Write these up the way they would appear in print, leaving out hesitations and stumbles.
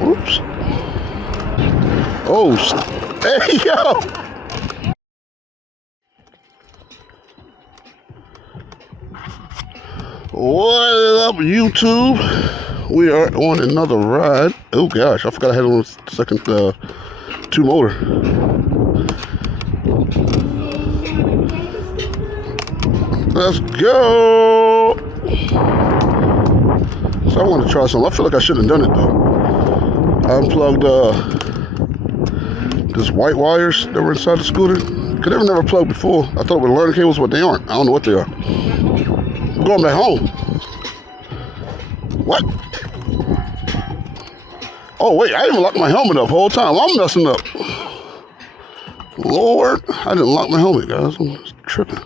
Oops. Oh, hey, yo. What is up, YouTube? We are on another ride. Oh gosh, I forgot I had on the second two motor. Let's go. So I want to try something. I feel like I shouldn't have done it though. I unplugged this white wires that were inside the scooter. Could never plugged before. I thought it were learning cables, but they aren't. I don't know what they are. I'm going back home. What? Oh wait, I didn't lock my helmet up the whole time. I'm messing up. Lord, I didn't lock my helmet, guys. I'm just tripping.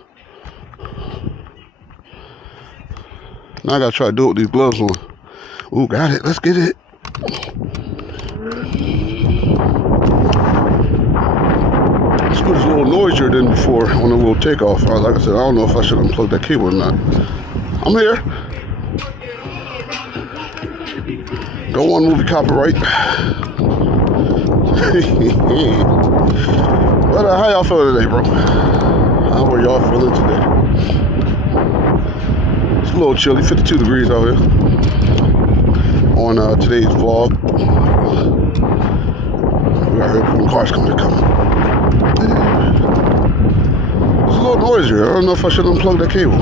Now I gotta try to do it with these gloves on. Ooh, got it. Let's get it. The scooter's a little noisier than before on a little takeoff. Like I said, I don't know if I should unplug that cable or not. I'm here. Don't want movie copyright. But how y'all feeling today, bro? How are y'all feeling today? It's a little chilly, 52 degrees out here on today's vlog. We got here from cars coming. It's a little noisier. I don't know if I should unplug that cable.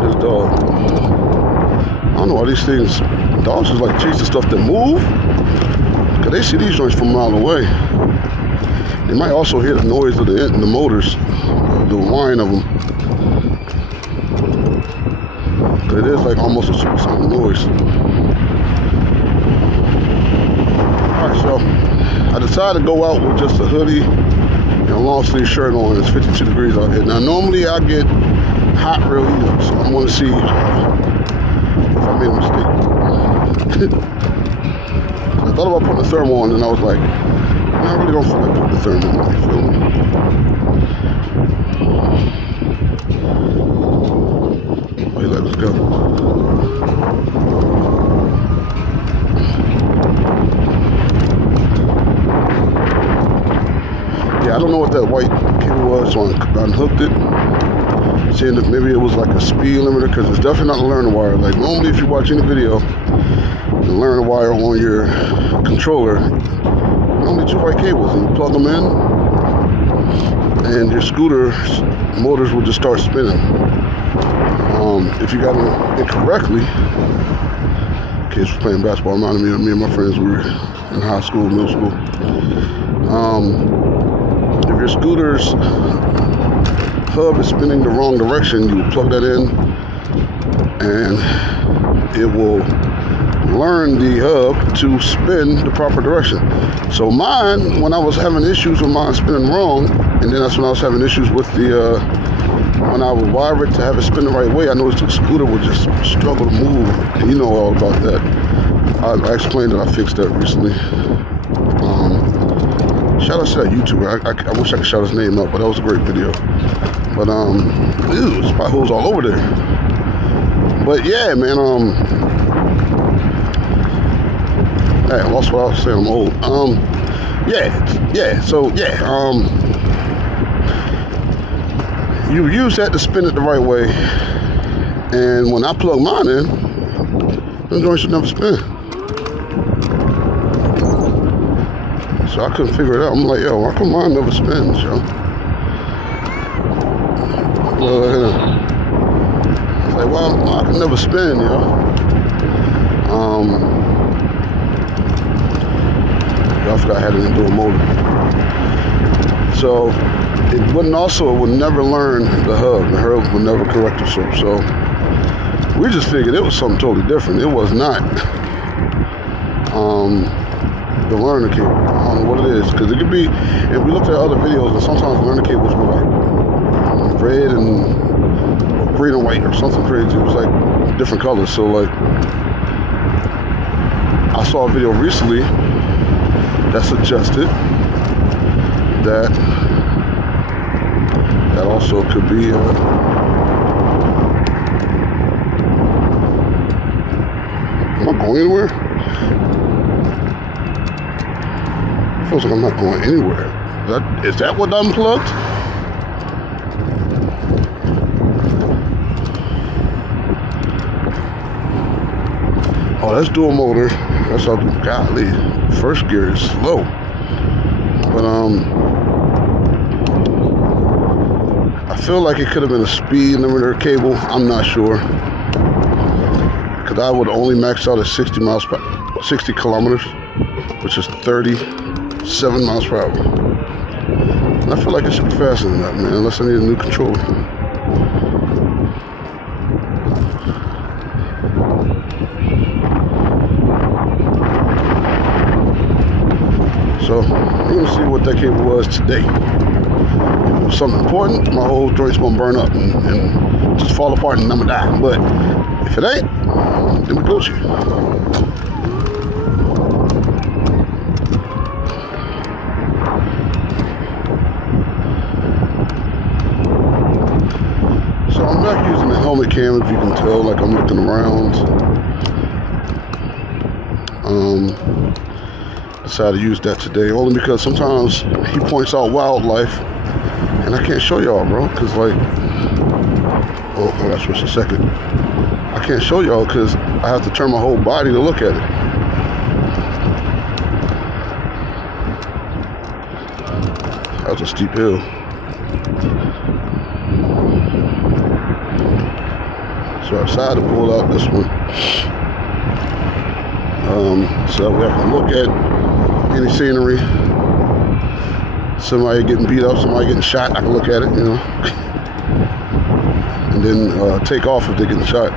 This dog. I don't know why these things, dogs just like chasing stuff that move. Cause they see these joints from a mile away. They might also hear the noise of the motors, the whine of them. But it is like almost a supersonic noise. Alright, so I decided to go out with just a hoodie and a long sleeve shirt on. It's 52 degrees out here. Now normally I get hot real easy, so I want to see if I made a mistake. I thought about putting the thermal on and I was like, I really don't feel like putting the thermal on, you feel me? Wait, let's go. Yeah, I don't know what that white cable was, so I unhooked it. Seeing if maybe it was like a speed limiter, because it's definitely not a learner wire. Like normally if you watch any video, the learner wire on your controller, only two white cables, and you plug them in and your scooter motors will just start spinning. If you got them incorrectly, kids was playing basketball, reminded me of me and my friends, we were in high school, middle school. If your scooter's hub is spinning the wrong direction, you plug that in and it will learn the hub to spin the proper direction. So mine, when I was having issues with mine spinning wrong, and then that's when I was having issues with the when I would wire it to have it spin the right way, I noticed the scooter would just struggle to move, and you know all about that. I explained that I fixed that recently. Shout out to that YouTuber. I wish I could shout his name out, but that was a great video. But ew, spot holes all over there. But yeah, man, hey, I lost what I was saying. I'm old. You use that to spin it the right way, and when I plug mine in, them joints should never spin. So I couldn't figure it out. I'm like, yo, why come mine never spins, yo? Plug in. I was like, well, I can never spin, yo. I forgot I had it in dual motor. So it would never learn the hub. The hub would never correct itself. So we just figured it was something totally different. It was not the learner cable. I don't know what it is, because it could be, if we looked at other videos, and sometimes the learner cables were like red and green and white or something crazy. It was like different colors. So like, I saw a video recently that suggested that also could be going anywhere? Feels like I'm not going anywhere. Is that what unplugged? Oh, that's dual motor. That's all. Golly, first gear is slow. But I feel like it could have been a speed limiter cable. I'm not sure. Cause I would only max out at 60 kilometers, which is 37 miles per hour. And I feel like it should be faster than that, man, unless I need a new controller. So we're gonna see what that cable was today. If it was something important, my whole joint's gonna burn up and just fall apart and I'm gonna die. But if it ain't, then we Gucci. So I'm back using the helmet cam, if you can tell, like I'm looking around. Decided to use that today only because sometimes he points out wildlife and I can't show y'all, bro, because like, oh, I gotta switch a second. I can't show y'all because I have to turn my whole body to look at it. That was a steep hill. So I decided to pull out this one. So that way I can look at any scenery. Somebody getting beat up, somebody getting shot, I can look at it, you know. And then take off if they're getting shot.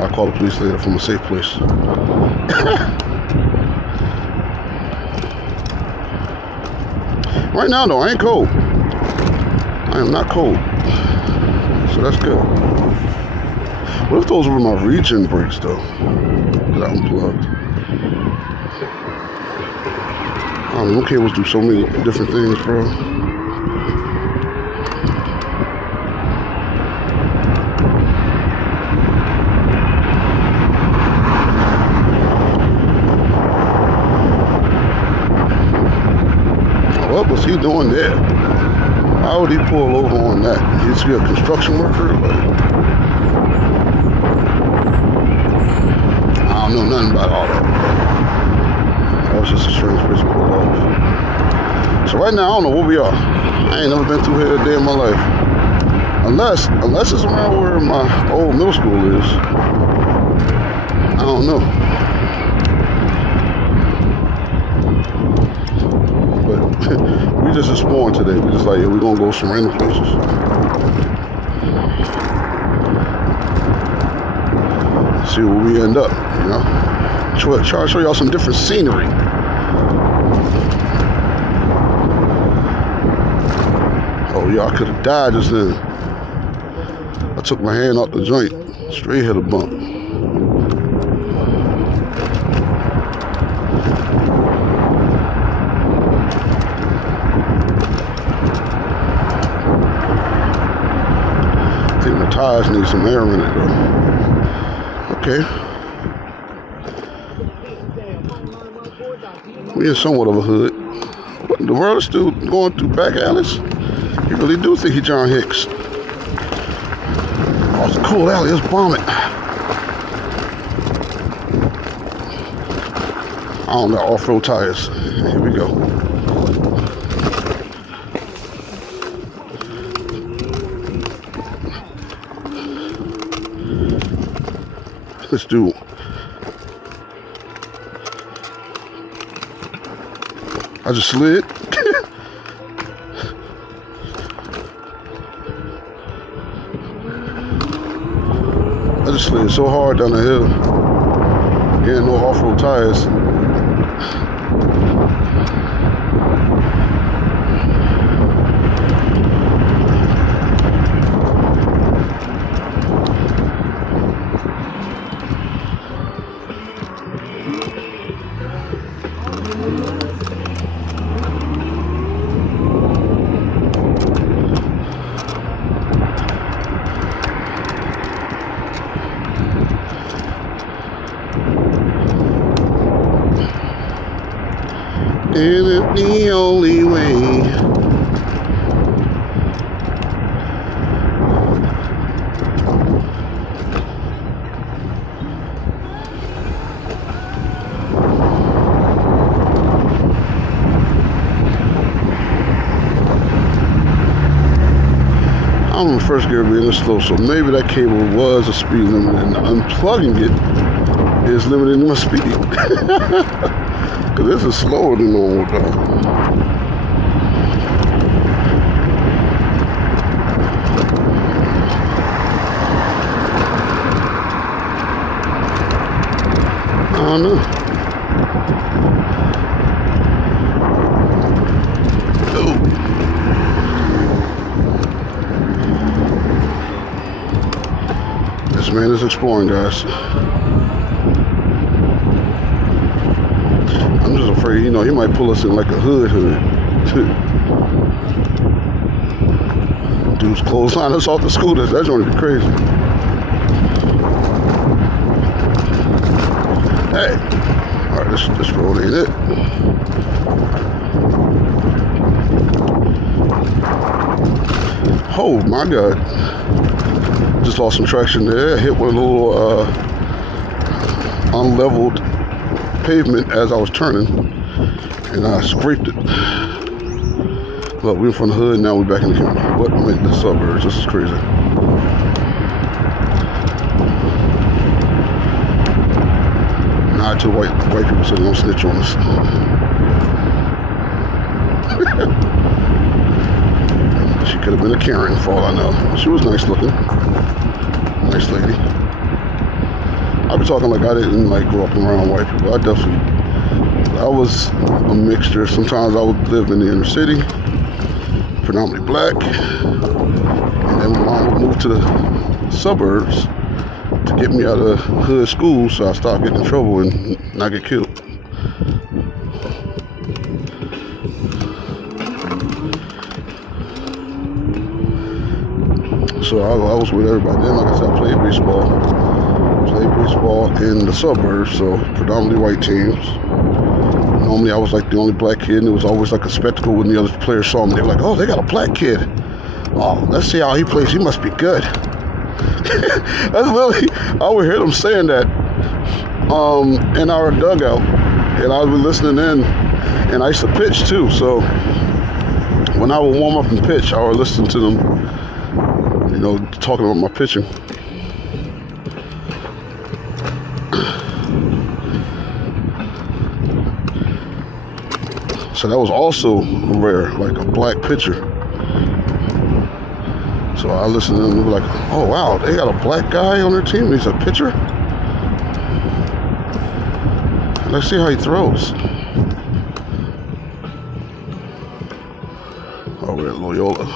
I'll call the police later from a safe place. Right now though, I ain't cold. I am not cold. So that's good. What if those were my regen brakes though? That I unplugged. I don't know, cables do so many different things, bro. What was he doing there? How would he pull over on that? Is he a construction worker? Like, I don't know nothing about all that. That was just a strange place to pull off. So right now, I don't know where we are. I ain't never been through here a day in my life. Unless it's around where my old middle school is. I don't know. But we just exploring today. We just like, yeah, we're gonna go some random places. See where we end up, you know? Try to show y'all some different scenery. Oh yeah, I could have died just then. I took my hand off the joint, straight hit a bump. I think my tires need some air in it though. Okay. We in somewhat of a hood. What in the world is still going through back alleys? You really do think he John Hicks. Oh, it's a cool alley. Let's bomb it. I don't know, off-road tires. Here we go. Let's do. I just slid. I just slid so hard down the hill. Getting no off-road tires. Is it the only way? I'm in first gear being this slow, so maybe that cable was a speed limit, and unplugging it is limiting my speed. Cause this is slower than normal, though. I don't know. This man is exploring, guys. I'm just afraid, you know, he might pull us in like a hood. Dude's clothesline us off the scooters. That's gonna be crazy. Hey. Alright, this road ain't it. Oh my god. Just lost some traction there. Hit one little unleveled pavement as I was turning, and I scraped it. Look, we were from the hood, now we're back in the county. What? I'm in the suburbs. This is crazy. Nah, I told white people so they don't snitch on us. She could have been a Karen for all I know. She was nice looking. Nice lady. I'll be talking like I didn't like grow up around white people. I was a mixture. Sometimes I would live in the inner city, predominantly black, and then my mom would move to the suburbs to get me out of hood school, so I stopped getting in trouble and not get killed. So I was with everybody. Then, like I said, I played baseball in the suburbs, so predominantly white teams. Normally I was like the only black kid, and it was always like a spectacle when the other players saw me. They were like, oh, they got a black kid. Oh, let's see how he plays. He must be good. That's literally, I would hear them saying that in our dugout, and I would be listening in, and I used to pitch too. So when I would warm up and pitch, I would listen to them, you know, talking about my pitching. So that was also rare, like a black pitcher. So I listened to them and they were like, oh wow, they got a black guy on their team, he's a pitcher? Let's see how he throws. Oh, we're at Loyola.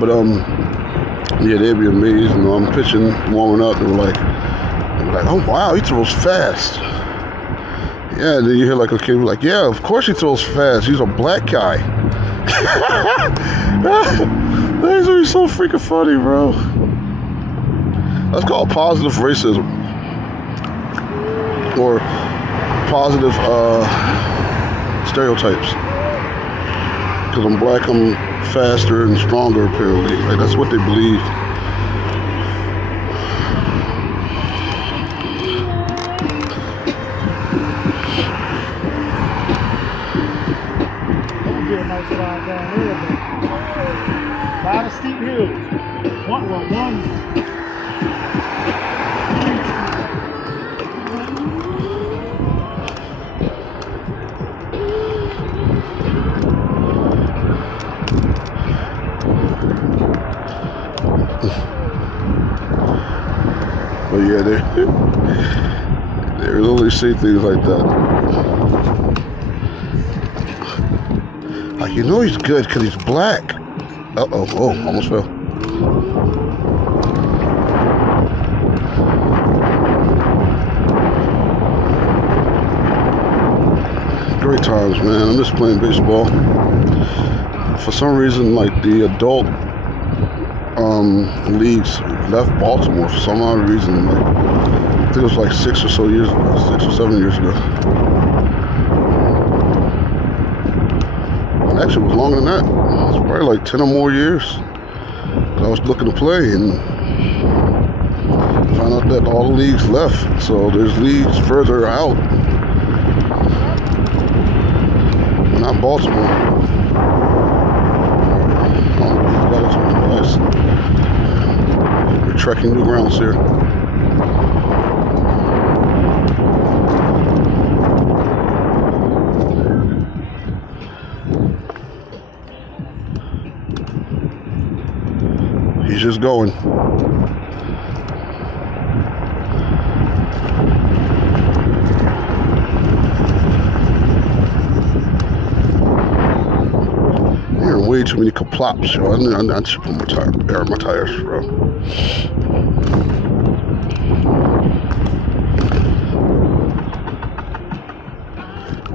But yeah, they'd be amazed. You know, I'm pitching, warming up. They were like, oh wow, he throws fast. Yeah, and then you hear like a kid like, yeah, of course he throws fast. He's a black guy. That's gonna be so freaking funny, bro. That's called positive racism, or positive stereotypes. Because I'm black, I'm faster and stronger, apparently. Like, that's what they believe. Get a nice ride down there, but a lot of steep hills. One. But yeah, they really say things like that. Like, you know he's good because he's black. Uh-oh. Oh, almost fell. Great times, man. I'm just playing baseball. For some reason, like the adult leagues left Baltimore for some odd reason. Like I think it was like 6 or 7 years ago. Actually, it was longer than that. It was probably like 10 or more years. I was looking to play and found out that all the leagues left. So there's leagues further out. Not Baltimore. We're trekking new grounds here. He's just going. Way too many kaplops, yo. I should put air in my tires, bro.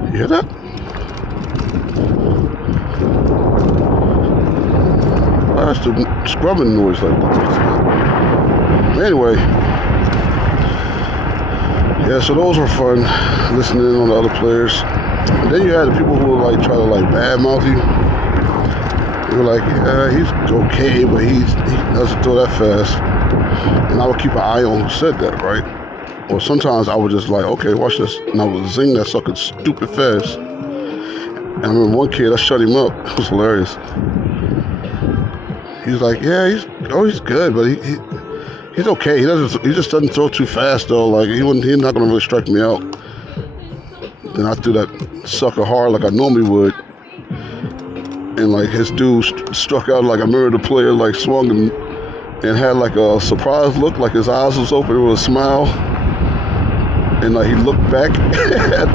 You hear that? That's the scrubbing noise like that. Anyway. Yeah, so those were fun, listening in on the other players. And then you had the people who would like try to like badmouth you. They were like, yeah, he's okay, but he doesn't throw that fast. And I would keep an eye on who said that, right? Or sometimes I would just like, okay, watch this. And I would zing that sucker stupid fast. And I remember one kid, I shut him up. It was hilarious. He was like, yeah, he's good, but he's okay. He just doesn't throw too fast though. Like he's not gonna really strike me out. Then I threw that sucker hard like I normally would. And like his dude struck out. Like I remember the player like swung and had like a surprised look, like his eyes was open with a smile, and like he looked back at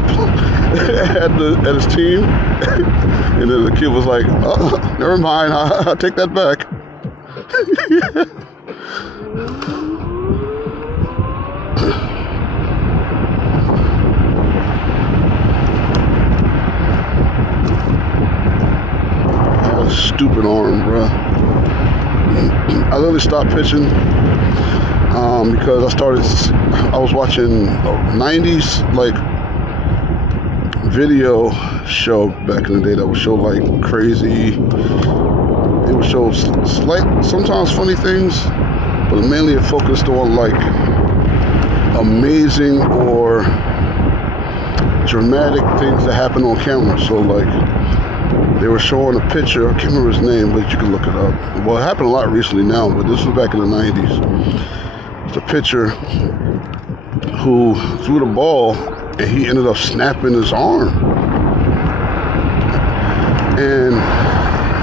his team, and then the kid was like, "Oh, never mind, I'll take that back." Stupid arm, bro. I literally stopped pitching because I was watching 90s like video show back in the day that would show like crazy. It would show sometimes funny things, but mainly it focused on like amazing or dramatic things that happen on camera. So like they were showing a picture, I can't remember his name, but you can look it up. Well, it happened a lot recently now, but this was back in the 90s. It's a pitcher who threw the ball and he ended up snapping his arm. And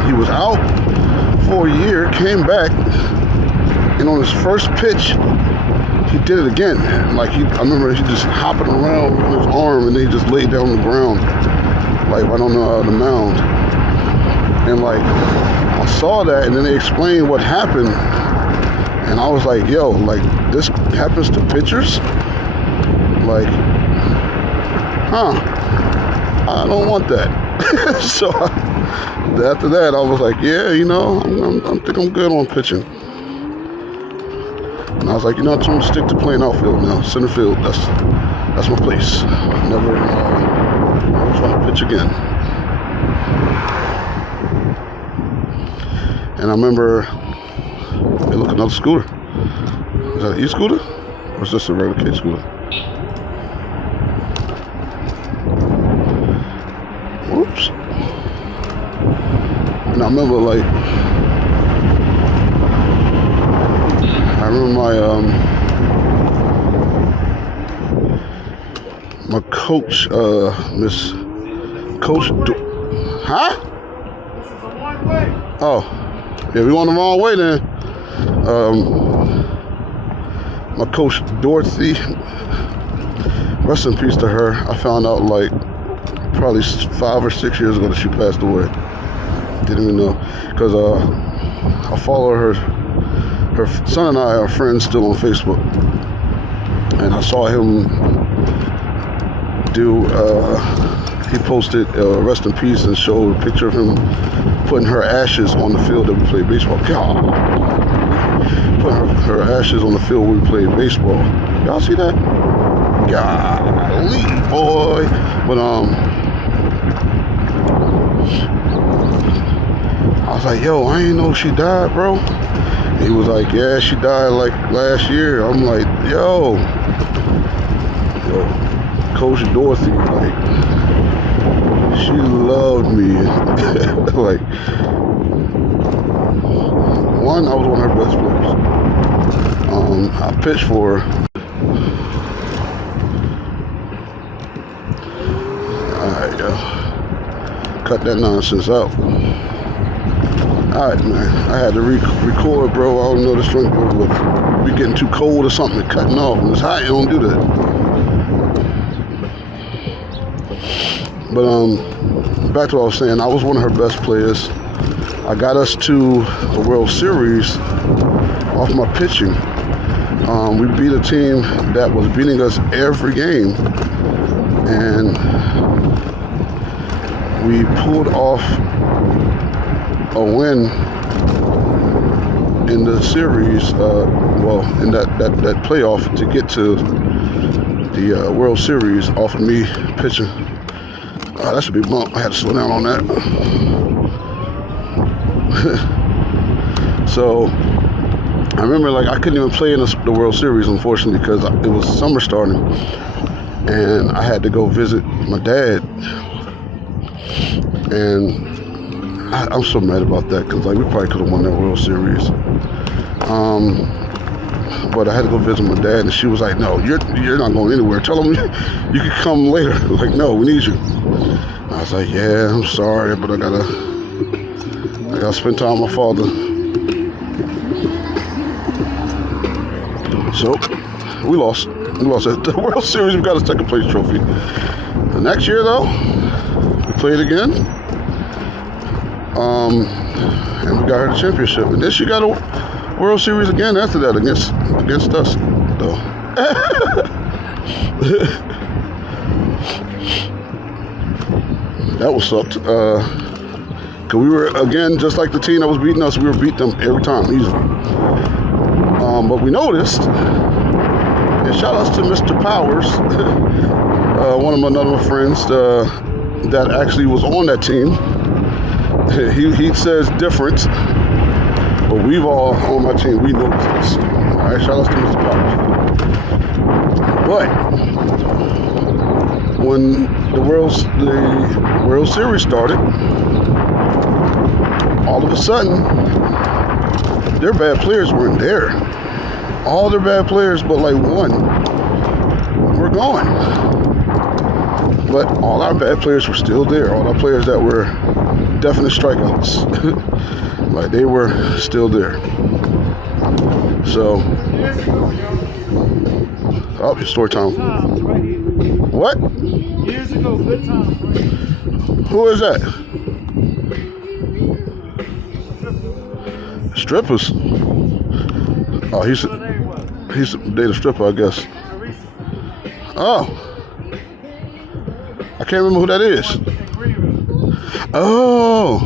he was out for a year, came back, and on his first pitch, he did it again. Like I remember he just hopping around with his arm and then he just laid down on the ground, like right on the mound. And like, I saw that and then they explained what happened. And I was like, yo, like this happens to pitchers? Like, I don't want that. So after that, I was like, yeah, I think I'm good on pitching. And I was like, I'm going to stick to playing outfield now, center field. That's my place. Never try to pitch again. And I remember, hey, look, another scooter. Is that an e-scooter? Or is this a regular K scooter? Whoops. And I remember, like, my coach, Miss Coach, huh? This is a one-way. Oh, yeah, we went the wrong way then. My coach Dorothy, rest in peace to her. I found out like probably 5 or 6 years ago that she passed away. Didn't even know, because I follow her. Her son and I are friends still on Facebook, and I saw him do. He posted "Rest in Peace" and showed a picture of him putting her ashes on the field that we played baseball. God, putting her ashes on the field where we played baseball. Y'all see that? Golly, boy. But I was like, yo, I ain't know she died, bro. He was like, yeah, she died like last year. I'm like, yo, Coach Dorothy, like, she loved me. Like, one, I was one of her best players. I pitched for her. Alright, yo. Cut that nonsense out. Alright, man. I had to record, bro. I don't know, this joint will be getting too cold or something and cutting off. When it's hot, you don't do that. But back to what I was saying, I was one of her best players. I got us to the World Series off my pitching. We beat a team that was beating us every game, and we pulled off a win in the series, in that playoff to get to the World Series off of me pitching. That's a big bump. I had to slow down on that. So I remember, like, I couldn't even play in the World Series, unfortunately, because it was summer starting, and I had to go visit my dad. And I'm so mad about that, because, like, we probably could have won that World Series. But I had to go visit my dad, and she was like, no, you're not going anywhere. Tell him you can come later. Like, no, we need you. I was like, yeah, I'm sorry, but I gotta spend time with my father. So we lost. At the World Series. We got a second place trophy. The next year, though, we played again, and we got her the championship. And then she got a World Series again after that against us, though. That was sucked. Cause we were, again, just like the team that was beating us, we were beating them every time, easily. But we noticed, and shout outs to Mr. Powers, one of my friends that actually was on that team. He says different, but we've all on my team, we noticed this. All right, shout outs to Mr. Powers. But when the World Series started, all of a sudden, their bad players weren't there. All their bad players, but like one, were gone. But all our bad players were still there. All our players that were definite strikeouts, like, they were still there. So, oh, story time. What? Years ago, good times, right? Who is that? Strippers. Oh, he's dated a stripper, I guess. Oh, I can't remember who that is. Oh,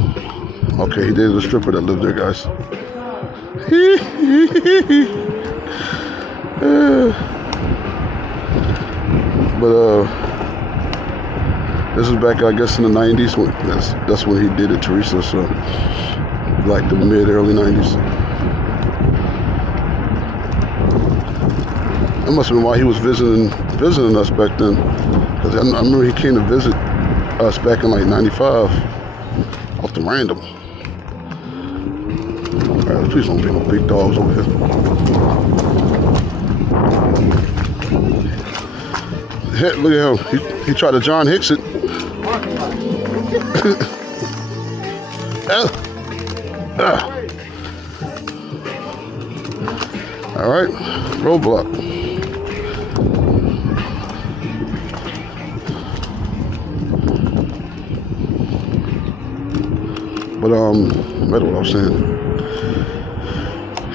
okay, he dated a stripper that lived there, guys. But this is back, I guess, in the 90s. That's when he dated Teresa, so like the early 90s. That must have been why he was visiting us back then. Because I remember he came to visit us back in like 95. Off the random. Alright, please don't be no big dogs over here. Hey, look at him. He tried to John Hicks it. Alright, roadblock. But, that's what I was saying.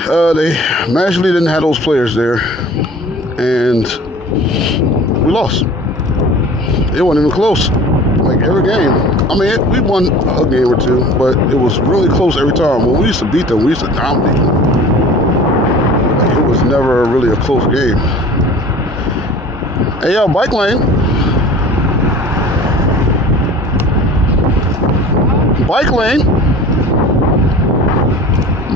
They magically didn't have those players there, and we lost. It wasn't even close. Like every game. I mean, we won a game or two, but it was really close every time. When we used to beat them, we used to dominate them. Like, it was never really a close game. Hey, yo, bike lane. Bike lane.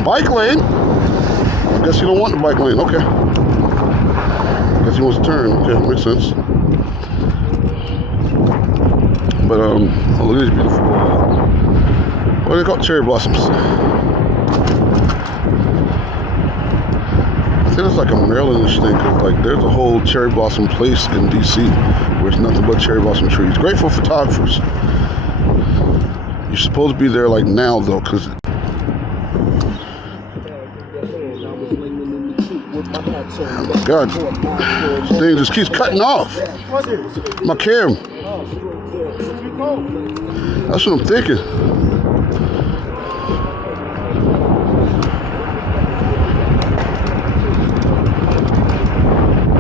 Bike lane. I guess you don't want the bike lane. Okay. I guess he wants to turn. Okay, makes sense. But oh, look at these beautiful. What are they called? Cherry blossoms. I think it's like a Marylandish thing, cause like there's a whole cherry blossom place in DC where it's nothing but cherry blossom trees. Great for photographers. You're supposed to be there like now though, cause oh my God, this thing just keeps cutting off. My cam. That's what I'm thinking.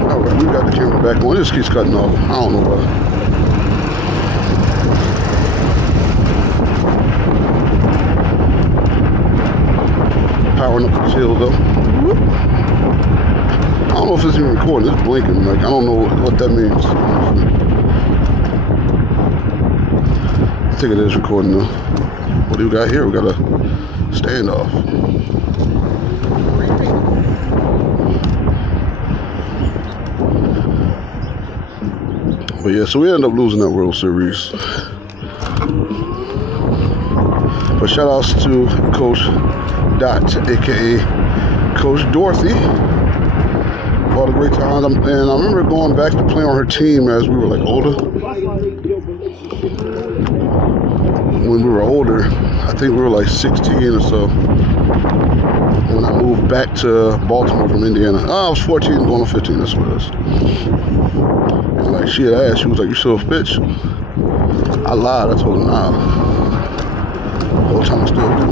Alright, we got the camera back on. It just keeps cutting off. I don't know why. Powering up the chill though. I don't know if it's even recording. It's blinking. Like, I don't know what that means. I think it is recording though. What do we got here? We got a standoff. But yeah, so we ended up losing that World Series. But shout outs to Coach Dot, aka Coach Dorothy, for all the great times. And I remember going back to play on her team as we were like older. When we were older, I think we were like 16 or so. When I moved back to Baltimore from Indiana. I was 14 going on 15, that's what it is. And like she had asked, she was like, "You still a bitch?" I lied, I told her nah. The whole time I still do.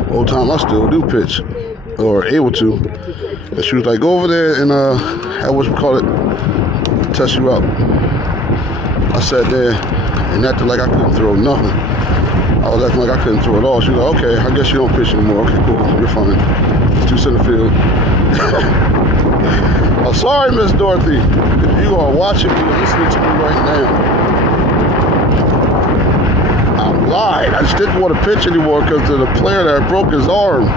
The whole time I still do pitch. Or able to. And she was like, "Go over there and have what you call it, test you out." I sat there and acted like I couldn't throw nothing. I was acting like I couldn't throw it all. She was like, "Okay, I guess you don't pitch anymore. Okay, cool, you're fine. 2 center field." I'm sorry, Miss Dorothy, if you are watching me and listening to me right now. I lied. I just didn't want to pitch anymore because of the player that broke his arm.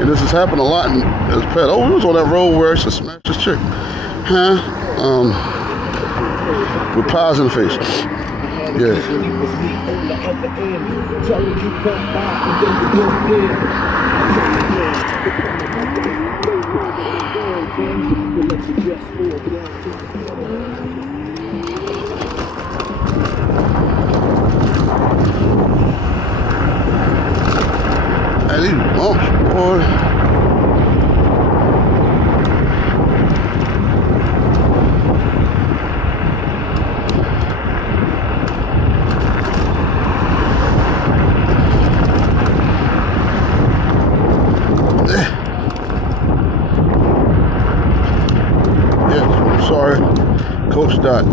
And this has happened a lot in his pet. Oh, we was on that road where it's a smash this chick. Huh? With pies in the face. Yeah. Hey, these bumps, boy. Sorry, Coach Dot.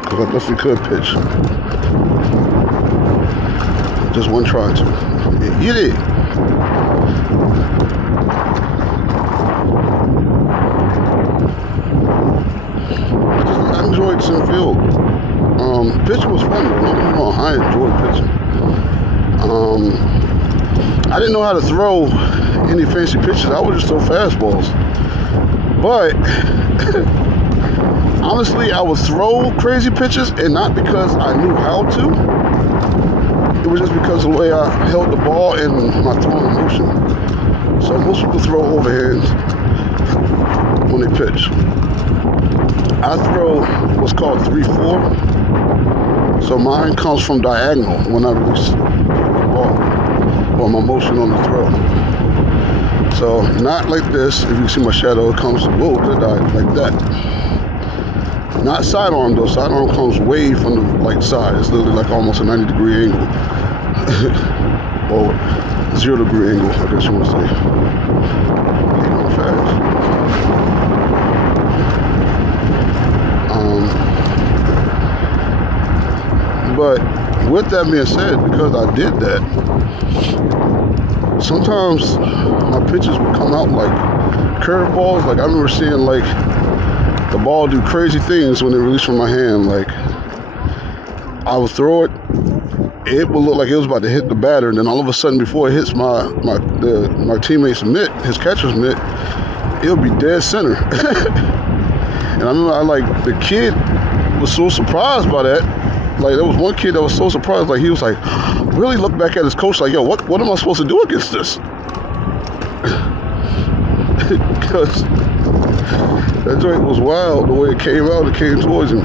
Because I definitely could pitch. Just one try to. You did. I enjoyed center field. Pitching was fun. Don't get me wrong, I enjoyed pitching. I didn't know how to throw any fancy pitches. I would just throw fastballs. But honestly, I would throw crazy pitches, and not because I knew how to. It was just because of the way I held the ball and my throwing motion. So most people throw overhands when they pitch. I throw what's called 3-4. So mine comes from diagonal when I release the ball, or my motion on the throw. So not like this. If you can see my shadow, it comes, whoa, did I, like that. Not sidearm though. Sidearm comes way from the like side. It's literally like almost a 90-degree angle. Or 0-degree angle, I guess you want to say. He going fast. But with that being said, because I did that, sometimes my pitches would come out like curveballs. Like I remember seeing like the ball do crazy things when it released from my hand. Like I would throw it, it would look like it was about to hit the batter, and then all of a sudden, before it hits my teammate's mitt, his catcher's mitt, it'll be dead center. And I remember the kid was so surprised by that. Like there was one kid that was so surprised, like he was like, really looked back at his coach like, yo, what am I supposed to do against this? Because that joint was wild the way it came out. It came towards him.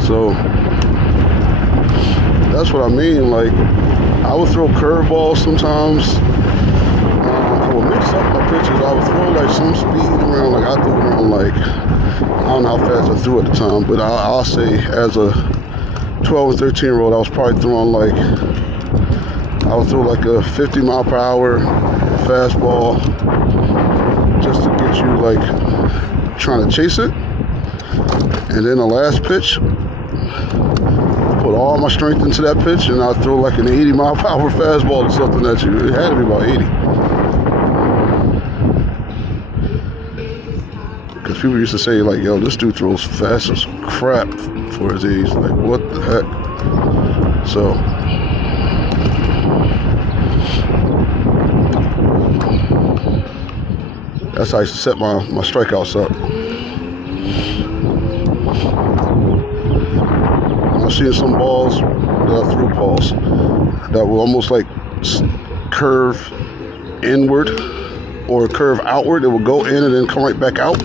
So that's what I mean. Like I would throw curveballs sometimes. I would mix up my pitches. I would throw like some speed around. Like I threw around like, I don't know how fast I threw at the time, but I'll say as a 12 and 13-year-old, I was probably throwing like, I would throw like a 50 mile per hour fastball just to get you like trying to chase it. And then the last pitch, put all my strength into that pitch, and I'd throw like an 80 mile per hour fastball or something at you. It had to be about 80. Because people used to say like, yo, this dude throws fast as crap for his age. Like, what the heck? So that's how I used to set my strikeouts up. I've seen some balls that I threw balls that were almost like curve inward or curve outward. It would go in and then come right back out.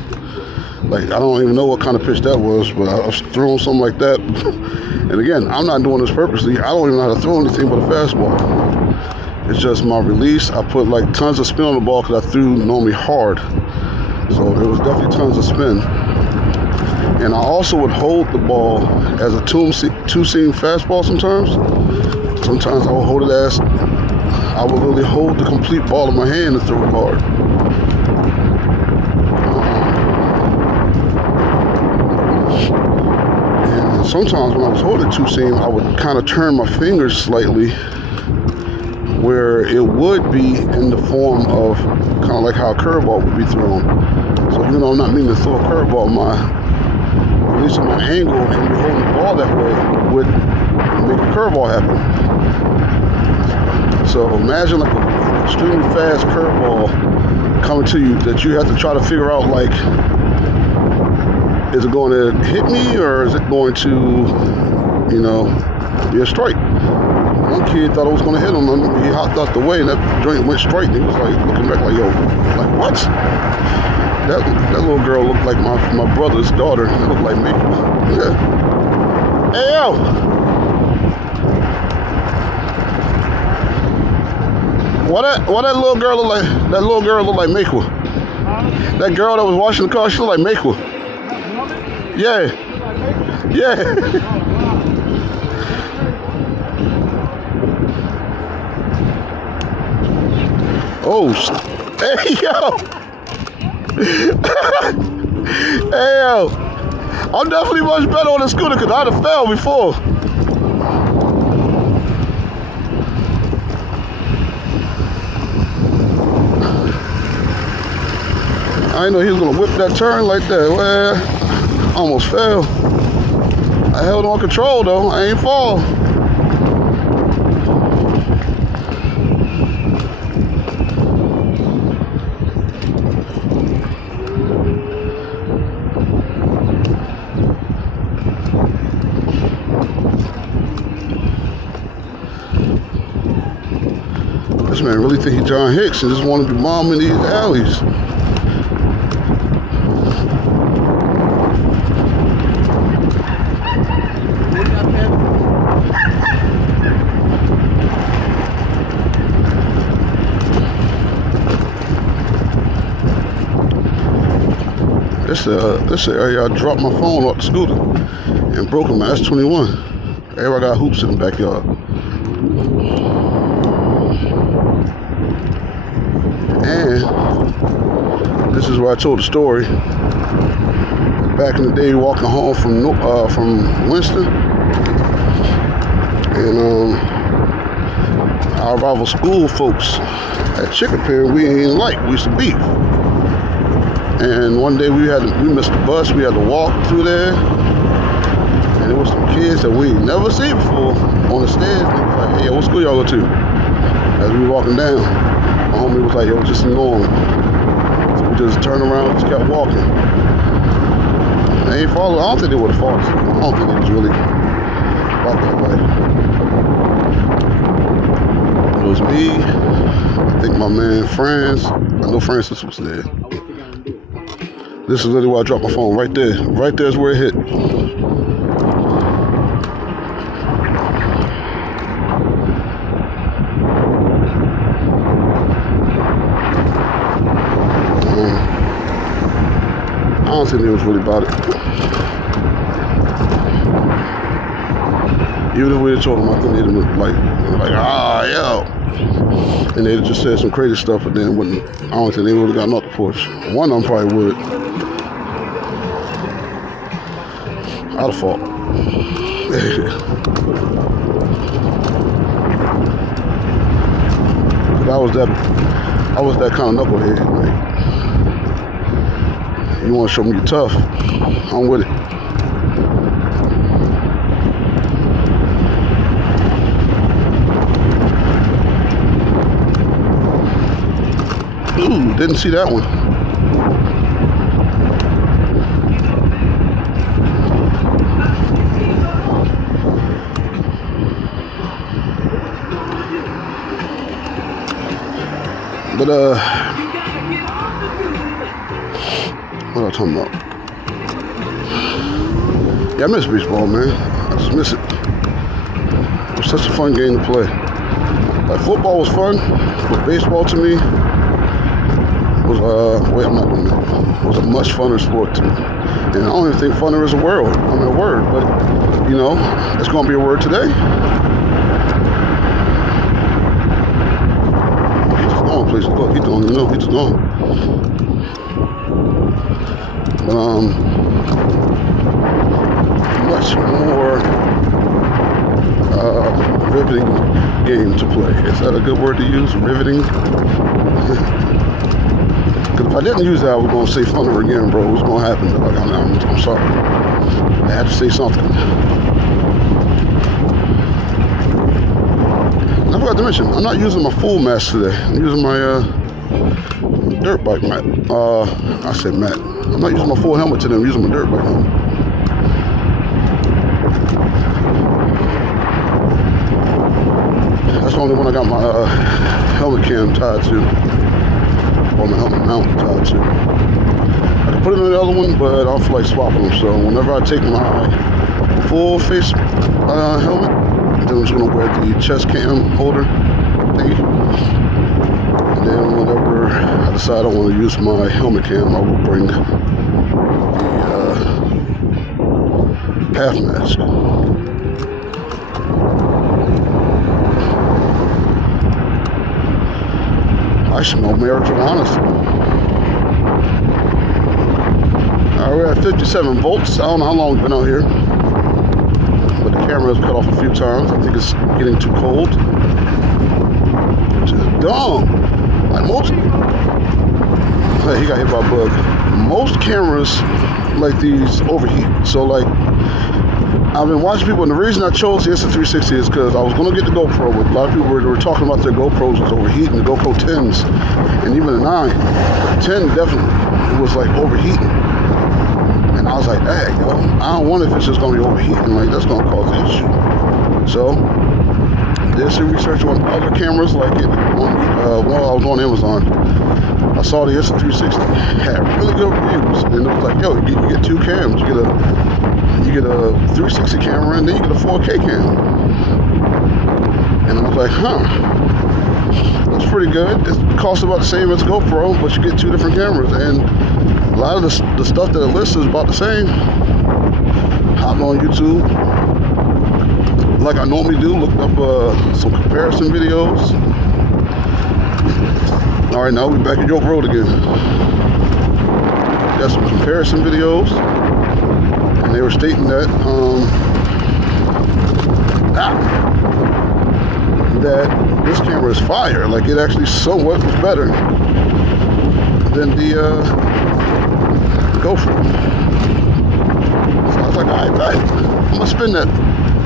Like, I don't even know what kind of pitch that was, but I was throwing something like that. And again, I'm not doing this purposely. I don't even know how to throw anything but a fastball. It's just my release. I put like tons of spin on the ball because I threw normally hard. So there was definitely tons of spin. And I also would hold the ball as a two-seam fastball sometimes. Sometimes I would hold it as, I would really hold the complete ball in my hand and throw it hard. And sometimes when I was holding two-seam, I would kind of turn my fingers slightly where it would be in the form of kind of like how a curveball would be thrown. So even though I'm not meaning to throw a curveball, my releasing my angle and holding the ball that way would make a curveball happen. So imagine like an extremely fast curveball coming to you that you have to try to figure out, like, is it going to hit me or is it going to, you know, be a strike? One kid thought it was going to hit him. He hopped out the way and that joint went straight. And he was like looking back like, yo, like what? That little girl looked like my brother's daughter. It looked like me. Yeah. Hey, yo. What that little girl look like? That little girl looked like Makwa. That girl that was washing the car, she looked like Makwa. Yeah. Yeah. Oh, hey, yo. Hey, yo. I'm definitely much better on the scooter because I'd have fell before. I didn't know he was going to whip that turn like that. Well, I almost fell. I held on control, though. I ain't fall. This man really think he John Hicks and just want to be mom in these alleys. this area I dropped my phone off the scooter and broke my S21. Everybody got hoops in the backyard. And this is where I told the story. Back in the day, walking home from Winston, and our rival school folks at Chicken Pen, we ain't like. We used to beef. And one day we missed the bus. We had to walk through there, and there was some kids that we never seen before on the stairs. They was like, "Hey, what school y'all go to?" As we were walking down, my homie was like, "Yo, just ignore them." So we just turned around, just kept walking. They ain't followed. I don't think they would have followed. I don't think it was really about that life. It was me. I think my man Franz. I know Francis was there. This is literally where I dropped my phone. Right there. Right there is where it hit. I don't think they was really about it. Even if we had told them, I think they'd have been like, yo. And they'd just said some crazy stuff, but then wouldn't. I don't think they would have gotten off the porch. One of them probably would. Out of fault. I was that kind of knucklehead. Like, you want to show me you're tough? I'm with it. Ooh, didn't see that one. But what am I talking about? Yeah, I miss beach ball, man. I just miss it. It was such a fun game to play. Like, football was fun, but baseball to me was was a much funner sport to me. And I don't even think funner is a word. A word, but you know, it's gonna be a word today. He's just going places. Look, he don't even know. He just going. But much more riveting game to play. Is that a good word to use? Riveting? Because if I didn't use that, I was going to say funner again, bro. It was going to happen. Like, I'm sorry. I had to say something. And I forgot to mention, I'm not using my full mask today. I'm using my dirt bike mat. I said mat. I'm not using my full helmet today. I'm using my dirt bike helmet. That's the only one I got my helmet cam tied to. Or my helmet mount tied to. I can put it on the other one, but I don't feel like swapping them. So whenever I take my full face helmet, then I'm just going to wear the chest cam holder thingy. And then whenever I decide I want to use my helmet cam, I will bring the half mask. I smell marijuana. We're at 57 volts. I don't know how long we've been out here, but the camera has cut off a few times. I think it's getting too cold. Just dumb. Like most, hey, he got hit by a bug. Most cameras like these overheat. So like, I've been watching people, and the reason I chose the Insta360 is because I was going to get the GoPro, but a lot of people were talking about their GoPros was overheating, the GoPro 10s, and even the 9. 10 definitely, it was like overheating. And I was like, hey, yo, I don't wonder if it's just going to be overheating, like that's going to cause an issue. So, did some research on other cameras, like it, while I was on Amazon. I saw the Insta360 had really good reviews, and it was like, yo, you get two cams. You get a 360 camera, and then you get a 4K cam. And I was like, huh, that's pretty good. It costs about the same as a GoPro, but you get two different cameras. And A lot of the stuff that it lists is about the same. Hop on YouTube, like I normally do, looked up some comparison videos. All right, now we're back at York Road again. Got some comparison videos, and they were stating that that this camera is fire. Like, it actually somewhat was better than the GoPro. So I was like, all right, bet. I'm gonna spend that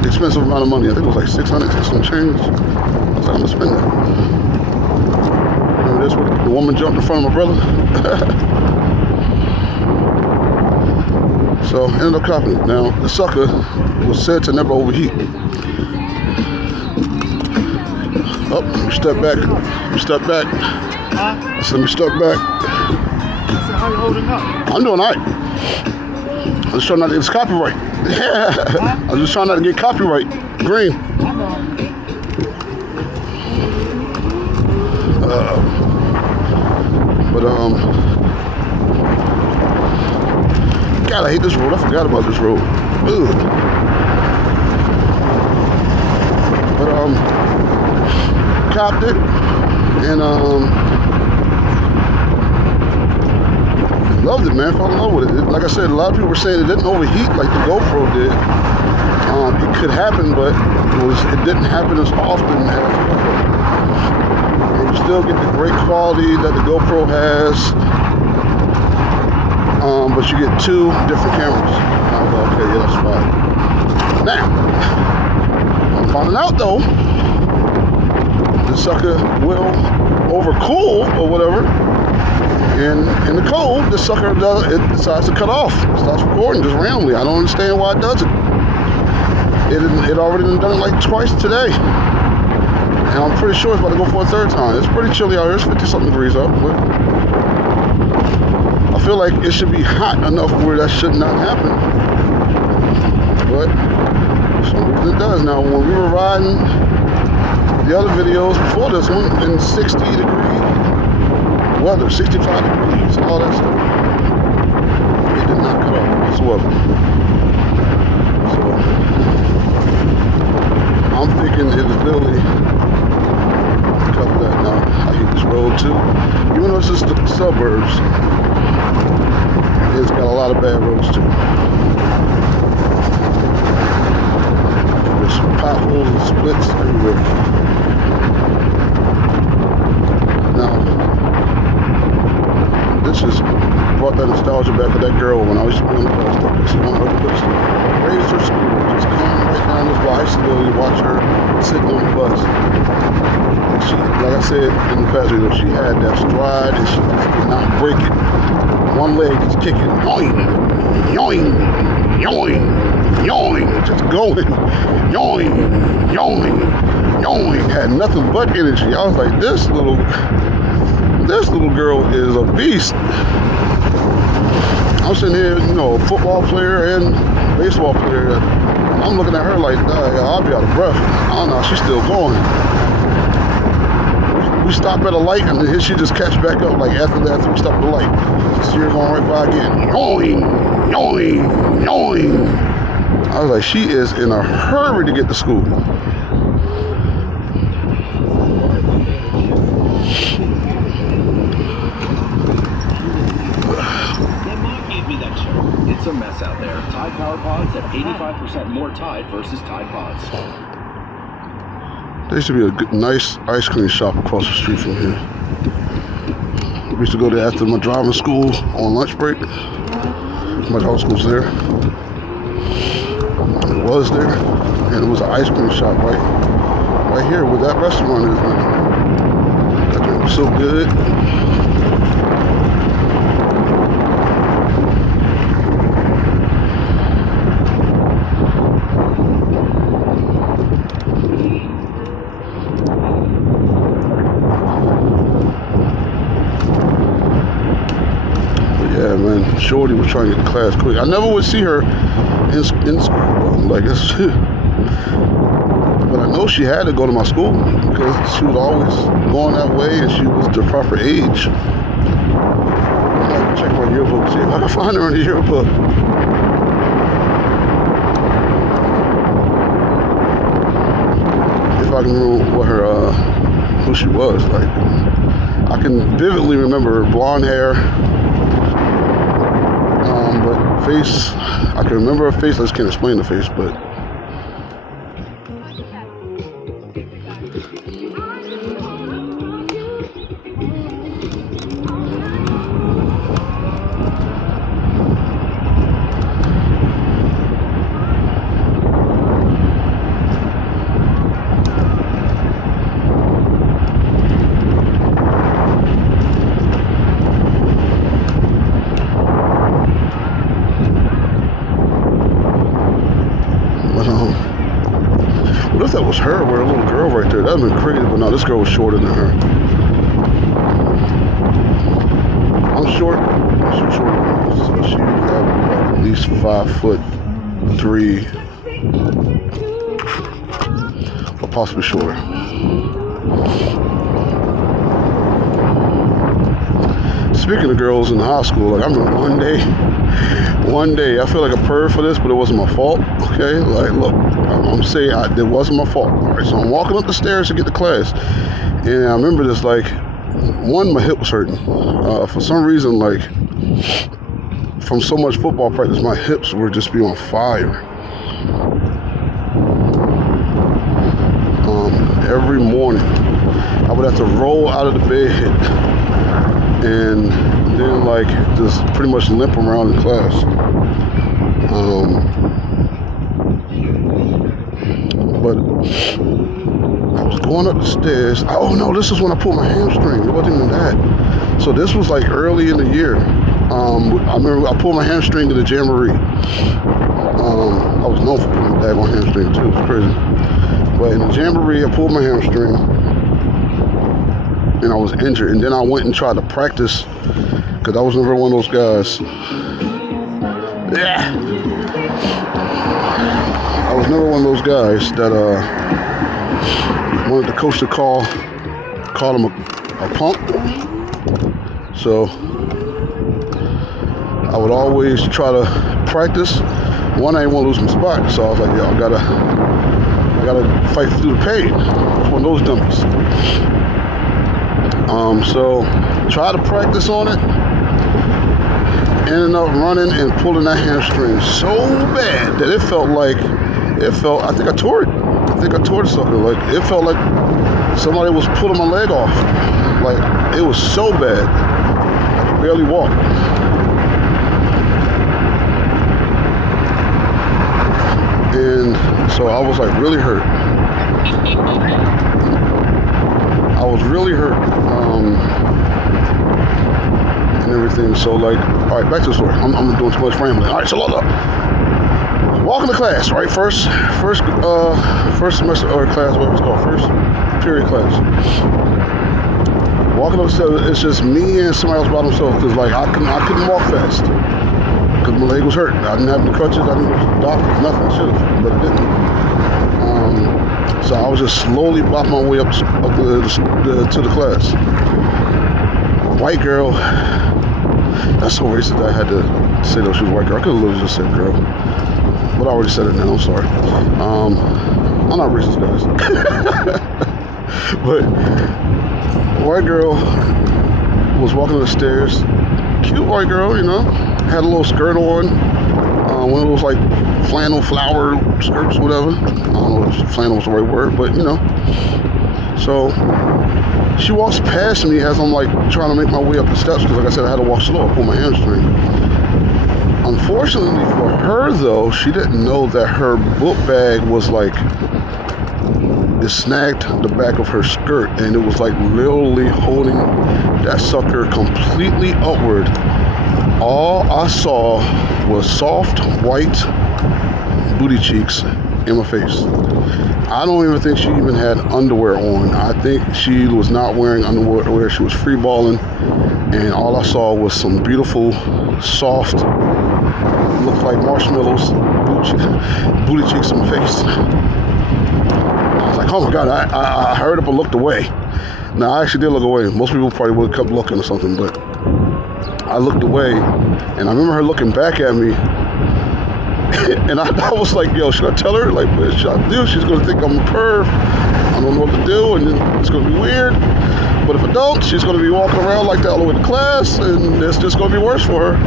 expensive amount of money. I think it was like 600 and some change. I was like, I'm gonna spend that. Remember this, where the woman jumped in front of my brother? So I ended up copying it. Now, the sucker was said to never overheat. Oh, let me step back. Let me step back. Huh? So let me step back. So how you holding up? I'm doing all right. I'm just trying not to get copyright. Yeah. Huh? I'm just trying not to get copyright. Green. I know. But God, I hate this road. I forgot about this road. Ugh. But copped it, and loved it, man. Fell in love with it. Like I said, a lot of people were saying it didn't overheat like the GoPro did. It could happen, but it didn't happen as often as the GoPro. And you still get the great quality that the GoPro has, but you get two different cameras. I was like, okay, yeah, that's fine. Now, I'm finding out though, the sucker will overcool or whatever. In the cold, the sucker decides to cut off. It starts recording just randomly. I don't understand why it does it. It already done it like twice today. And I'm pretty sure it's about to go for a third time. It's pretty chilly out here. It's 50-something degrees up. But I feel like it should be hot enough where that should not happen. But for some reason it does. Now, when we were riding the other videos before this one in 60-degree weather, 65 degrees, all that stuff, it did not cut off whatsoever. So I'm thinking it is literally cover that. Now I hate this road too. Even though it's just the suburbs, it's got a lot of bad roads too. There's potholes and splits everywhere. Now, this just brought that nostalgia back of that girl when I used to be on the bus stop. She wanted her to raise her school, just come right down this way. I used to literally watch her sitting on the bus. And she, like I said in the past video, she had that stride and she just did not break it. One leg is kicking, yoing, yoing, yoing, yoing, just going, yoing, yoing, yoing. Had nothing but energy. I was like, this little girl is a beast. I'm sitting here, you know, a football player and baseball player. I'm looking at her like, I'll be out of breath. I don't know, she's still going. We stop at a light and then she just catch back up. Like after we stop at the light, just see her going right by again. Yoing, yoing, yoing. I was like, she is in a hurry to get to school. It's a mess out there. Tide Power Pods have 85% more Tide versus Tide Pods. There used to be a good, nice ice cream shop across the street from here. We used to go there after my driving school on lunch break. My driving school's there. It was there. And it was an ice cream shop right here where that restaurant is now. That drink was so good. Yeah, man, Shorty was trying to get to class quick. I never would see her in school, like it's, but I know she had to go to my school because she was always going that way and she was the proper age. Like, check my yearbook, see if I can find her in the yearbook. If I can remember what her, who she was. Like, I can vividly remember her blonde hair, but face, I can remember her face. I just can't explain the face, but. What if that was her with a little girl right there? That would have been crazy, but no, this girl was shorter than her. I'm short. She's shorter than me, so she had to be like at least 5'3", or possibly shorter. Speaking of girls in high school, like I remember one day, I feel like a perv for this, but it wasn't my fault, okay? Like, look, I'm saying it wasn't my fault. All right, so I'm walking up the stairs to get to class, and I remember this, like, one, my hip was hurting. For some reason, like, from so much football practice, my hips were just be on fire. Every morning, I would have to roll out of the bed and then like just pretty much limp around in class. But I was going up the stairs. Oh no, this is when I pulled my hamstring. It wasn't even that. So this was like early in the year. I remember I pulled my hamstring in the jamboree. I was known for pulling my daggone hamstring too. It was crazy. But in the jamboree, I pulled my hamstring and I was injured. And then I went and tried to practice because I was never one of those guys. Yeah. I was never one of those guys that wanted the coach to call him a punk. So I would always try to practice. One, I didn't want to lose my spot, so I was like, yo, I gotta fight through the pain. I was one of those dummies. So try to practice on it. Ended up running and pulling that hamstring so bad that I think I tore it. I think I tore something. Like, it felt like somebody was pulling my leg off. Like, it was so bad. I could barely walk. And so I was like really hurt. I was really hurt. And everything. So like, all right, back to the story. I'm doing too much rambling. All right, so look up. Walking to class, right? First semester or class, whatever it's called, first period class. Walking upstairs, it's just me and somebody else by themselves because like I couldn't walk fast because my leg was hurt. I didn't have any crutches. I didn't go to the doctor. Nothing. I should have, but I didn't. So I was just slowly blocking my way up to the class. White girl. That's so racist that I had to say that she was a white girl. I could have literally just said girl. But I already said it now, I'm sorry. I'm not racist, guys. But white girl was walking up the stairs. Cute white girl, you know. Had a little skirt on. One of those like flannel flower skirts, whatever. I don't know if flannel was the right word, but you know. So she walks past me as I'm like trying to make my way up the steps because like I said, I had to walk slow. I pulled my hamstring. Unfortunately for her though, she didn't know that her book bag was like, it snagged the back of her skirt and it was like literally holding that sucker completely upward. All I saw was soft white booty cheeks in my face. I don't even think she even had underwear on. I think she was not wearing underwear. She was free balling, and all I saw was some beautiful, soft, looked like marshmallows, booty cheeks in my face. I was like, oh my God, I hurried up and looked away. Now, I actually did look away. Most people probably would have kept looking or something, but I looked away, and I remember her looking back at me, and I was like, yo, should I tell her? Like, what should I do? She's gonna think I'm a perv. I don't know what to do, and then it's gonna be weird. But if I don't, she's gonna be walking around like that all the way to class, and it's just gonna be worse for her.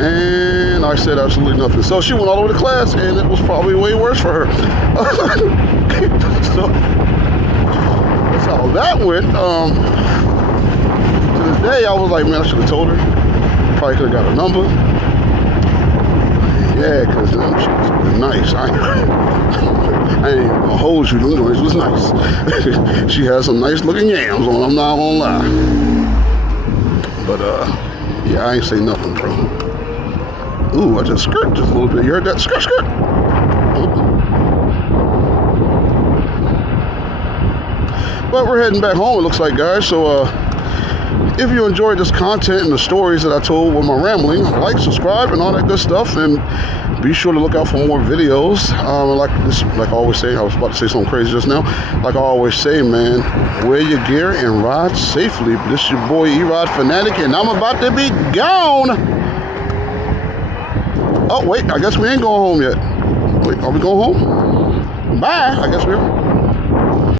And I said absolutely nothing. So she went all the way to class, and it was probably way worse for her. So that's how that went. To this day, I was like, man, I should have told her. Probably could have got a number. Yeah, because she's nice. I ain't gonna hold you. It was nice. She had some nice looking yams on. I'm not gonna lie. But yeah, I ain't say nothing, bro. Ooh, I just skirt just a little bit. You heard that? Skirt, skirt. But we're heading back home, it looks like, guys. So if you enjoyed this content and the stories that I told with my rambling, like, subscribe, and all that good stuff, and be sure to look out for more videos. Like I always say, I was about to say something crazy just now. Like I always say, man, wear your gear and ride safely. This is your boy E-Rod Fanatic, and I'm about to be gone. Oh wait, I guess we ain't going home yet. Wait, are we going home? Bye. I guess we are.